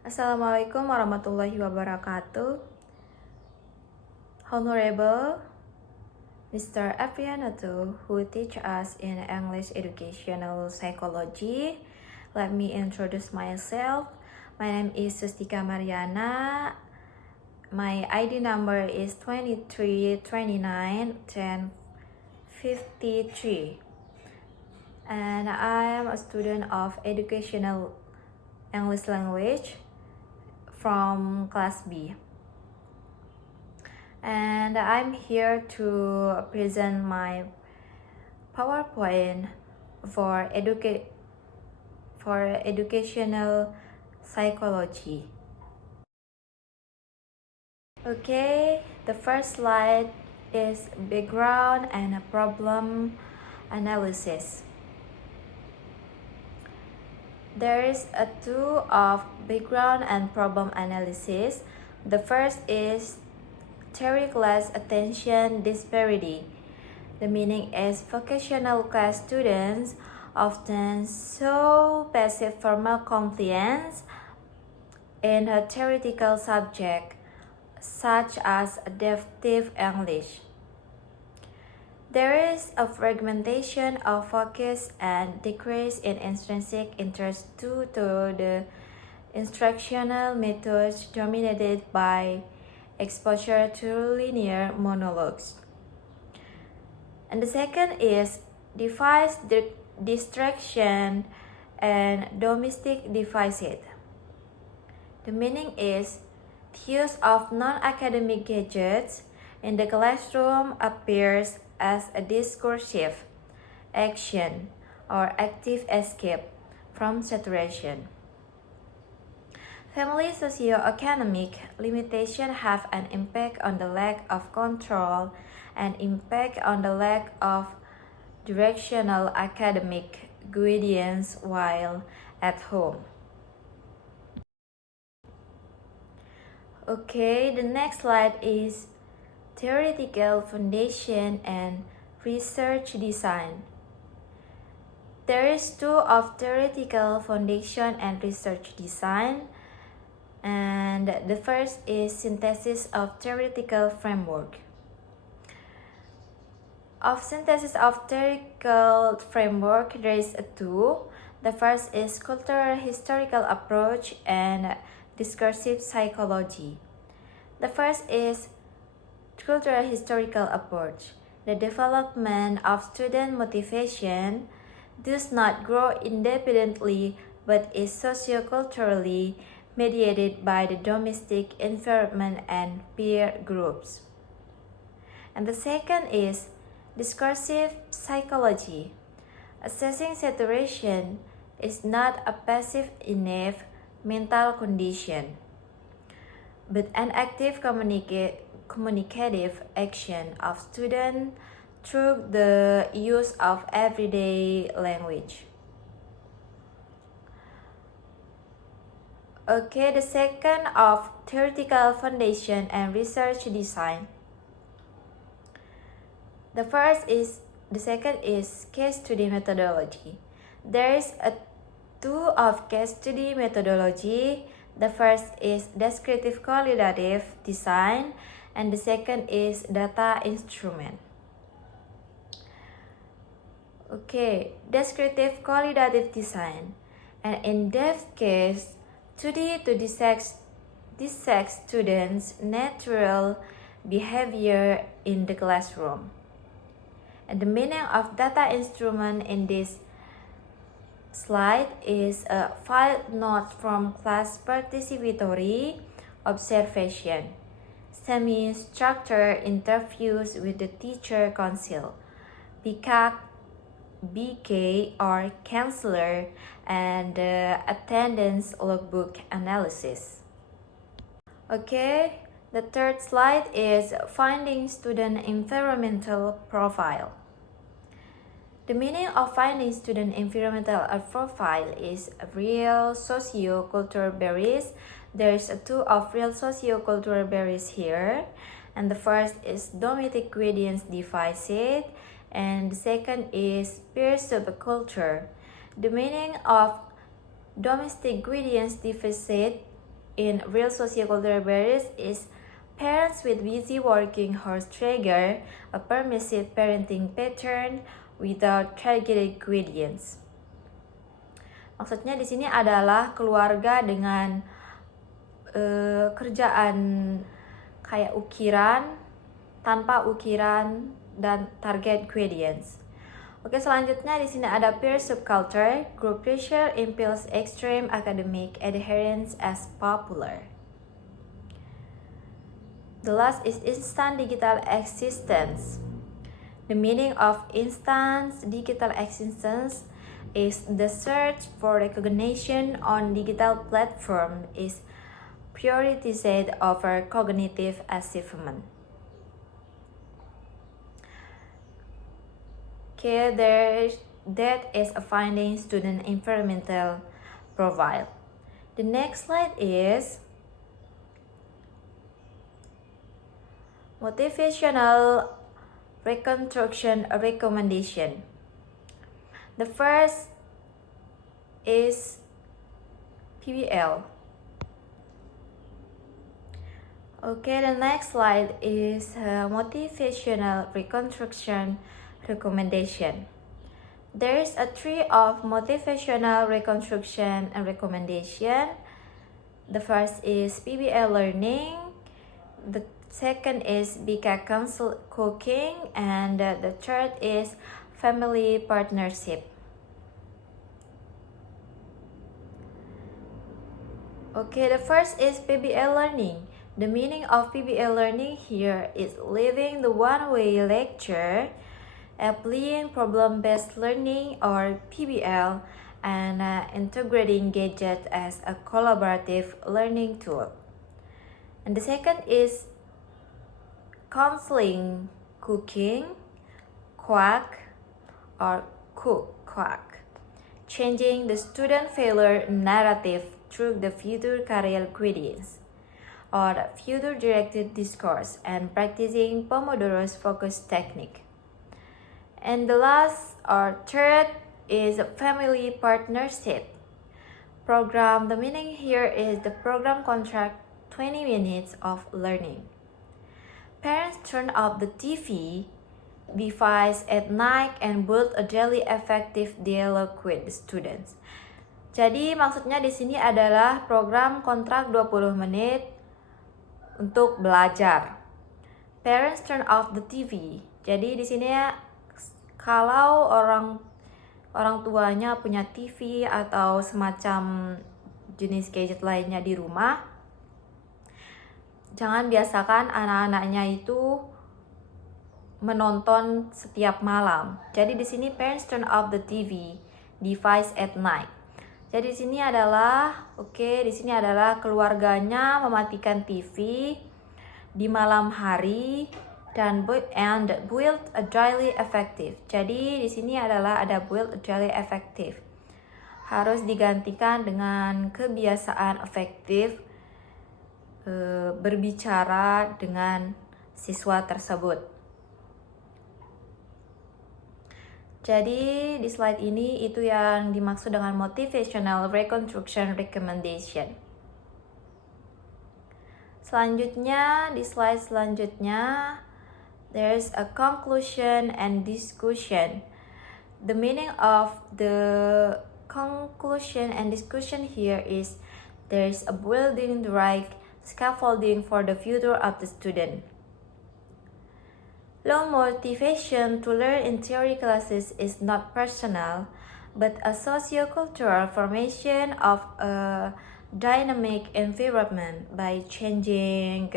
Assalamualaikum warahmatullahi wabarakatuh. Honorable Mr. Aprianato, who teach us in English Educational Psychology. Let me introduce myself. My name is Sustika Mariana. My ID number is 23291053. And I am a student of Educational English Language from class B. And I'm here to present my PowerPoint for educational psychology. Okay, the first slide is background and a problem analysis. There is a two of background and problem analysis. The first is theory class attention disparity. The meaning is vocational class students often show passive formal compliance in a theoretical subject, such as adaptive English. There is a fragmentation of focus and decrease in intrinsic interest due to the instructional methods dominated by exposure to linear monologues. And the second is device distraction and domestic devices. The meaning is the use of non-academic gadgets in the classroom appears as a discursive action or active escape from saturation. Family socioeconomic limitations have an impact on the lack of control and impact on the lack of directional academic guidance while at home. Okay, the next slide is theoretical foundation and research design. There is two of theoretical foundation and research design. And the first is synthesis of theoretical framework. Of synthesis of theoretical framework, there is a two. The first is cultural historical approach and discursive psychology. The first is cultural historical approach. The development of student motivation does not grow independently but is socioculturally mediated by the domestic environment and peer groups. And the second is discursive psychology. Assessing saturation is not a passive enough mental condition, but an active communicative action of students through the use of everyday language. Okay, the second of theoretical foundation and research design. The second is case study methodology. There is a two of case study methodology. The first is descriptive qualitative design and the second is data instrument. Okay, descriptive qualitative design. And in that case, study to dissect students' natural behavior in the classroom. And the meaning of data instrument in this slide is a file note from class participatory observation, semi-structured interviews with the teacher council, BK or counselor, and attendance logbook analysis. Okay, the third slide is finding student environmental profile. The meaning of finding student environmental profile is real socio-cultural barriers. There's two of real socio-cultural barriers here. And the first is domestic gradients deficit. And the second is peer subculture. The meaning of domestic gradients deficit in real sociocultural barriers is parents with busy working hours trigger a permissive parenting pattern without targeted gradients. Maksudnya di sini adalah keluarga dengan kerjaan kayak ukiran, tanpa ukiran dan target gradients. Oke, selanjutnya di sini ada peer subculture. Group pressure impels extreme academic adherence as popular. The last is instant digital existence. The meaning of instant digital existence is the search for recognition on digital platform is prioritized over cognitive achievement. Okay, that is a finding student environmental profile. The next slide is motivational reconstruction recommendation. The first is PBL. Okay, the next slide is motivational reconstruction recommendation. There is a tree of motivational reconstruction and recommendation. The first is PBL learning. The second is BK council cooking, and the third is family partnership. Okay, the first is PBL learning. The meaning of PBL learning here is living the one-way lecture, applying problem-based learning or PBL, and integrating gadgets as a collaborative learning tool. And the second is counseling cooking, quack, or cook quack, changing the student failure narrative through the future career gradients, or future directed discourse, and practicing Pomodoro's focus technique. And the last or third is family partnership program. The meaning here is the program contract 20 minutes of learning. Parents turn off the TV device at night and build a daily effective dialogue with the students. Jadi maksudnya di sini adalah program kontrak 20 menit untuk belajar. Parents turn off the TV. Jadi di sini kalau orang tuanya punya TV atau semacam jenis gadget lainnya di rumah, jangan biasakan anak-anaknya itu menonton setiap malam. Jadi di sini parents turn off the TV device at night. Jadi di sini adalah di sini adalah keluarganya mematikan TV di malam hari dan build a daily effective. Jadi di sini adalah ada build a daily effective. Harus digantikan dengan kebiasaan efektif berbicara dengan siswa tersebut. Jadi di slide ini itu yang dimaksud dengan motivational reconstruction recommendation. Selanjutnya, di slide selanjutnya, there's a conclusion and discussion. The meaning of the conclusion and discussion here is there's a building the right scaffolding for the future of the student. Low motivation to learn in theory classes is not personal, but a socio-cultural formation of a dynamic environment by changing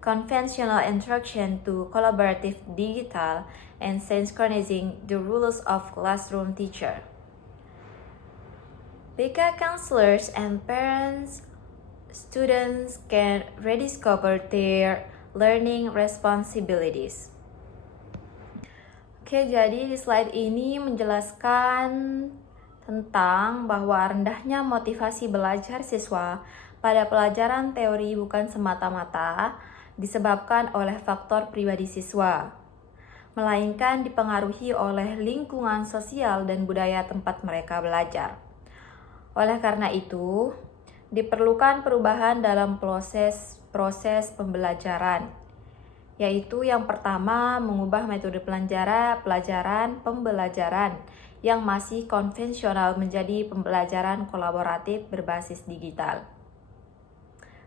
conventional instruction to collaborative digital and synchronizing the rules of classroom teacher. BK counselors and parents, students can rediscover their learning responsibilities. Oke, jadi di slide ini menjelaskan tentang bahwa rendahnya motivasi belajar siswa pada pelajaran teori bukan semata-mata disebabkan oleh faktor pribadi siswa, melainkan dipengaruhi oleh lingkungan sosial dan budaya tempat mereka belajar. Oleh karena itu, Diperlukan perubahan dalam proses pembelajaran, yaitu yang pertama mengubah metode pembelajaran yang masih konvensional menjadi pembelajaran kolaboratif berbasis digital,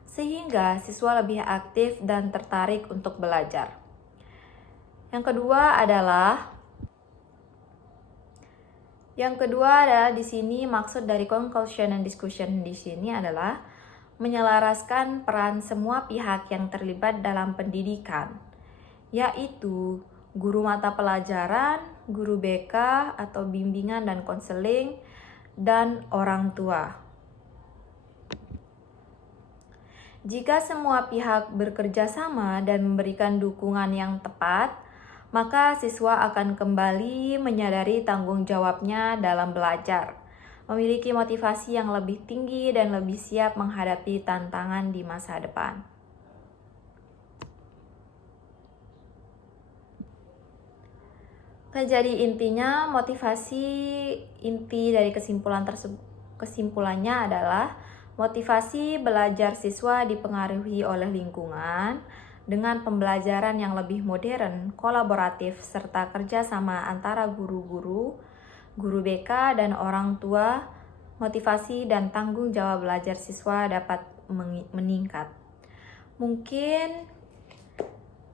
sehingga siswa lebih aktif dan tertarik untuk belajar. Yang kedua adalah di sini maksud dari conclusion and discussion di sini adalah menyelaraskan peran semua pihak yang terlibat dalam pendidikan, yaitu guru mata pelajaran, guru BK atau bimbingan dan konseling, dan orang tua. Jika semua pihak bekerja sama dan memberikan dukungan yang tepat, maka siswa akan kembali menyadari tanggung jawabnya dalam belajar, memiliki motivasi yang lebih tinggi dan lebih siap menghadapi tantangan di masa depan. Jadi intinya motivasi inti dari kesimpulannya adalah motivasi belajar siswa dipengaruhi oleh lingkungan dengan pembelajaran yang lebih modern, kolaboratif, serta kerjasama antara guru-guru, guru BK, dan orang tua. Motivasi dan tanggung jawab belajar siswa dapat meningkat. Mungkin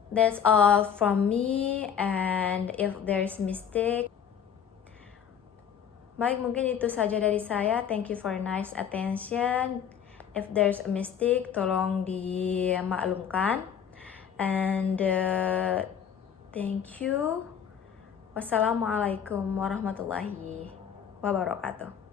that's all from me, and if there's mistake, baik, mungkin itu saja dari saya. Thank you for nice attention. If there's a mistake, tolong dimaklumkan. And thank you. Wassalamualaikum warahmatullahi wabarakatuh.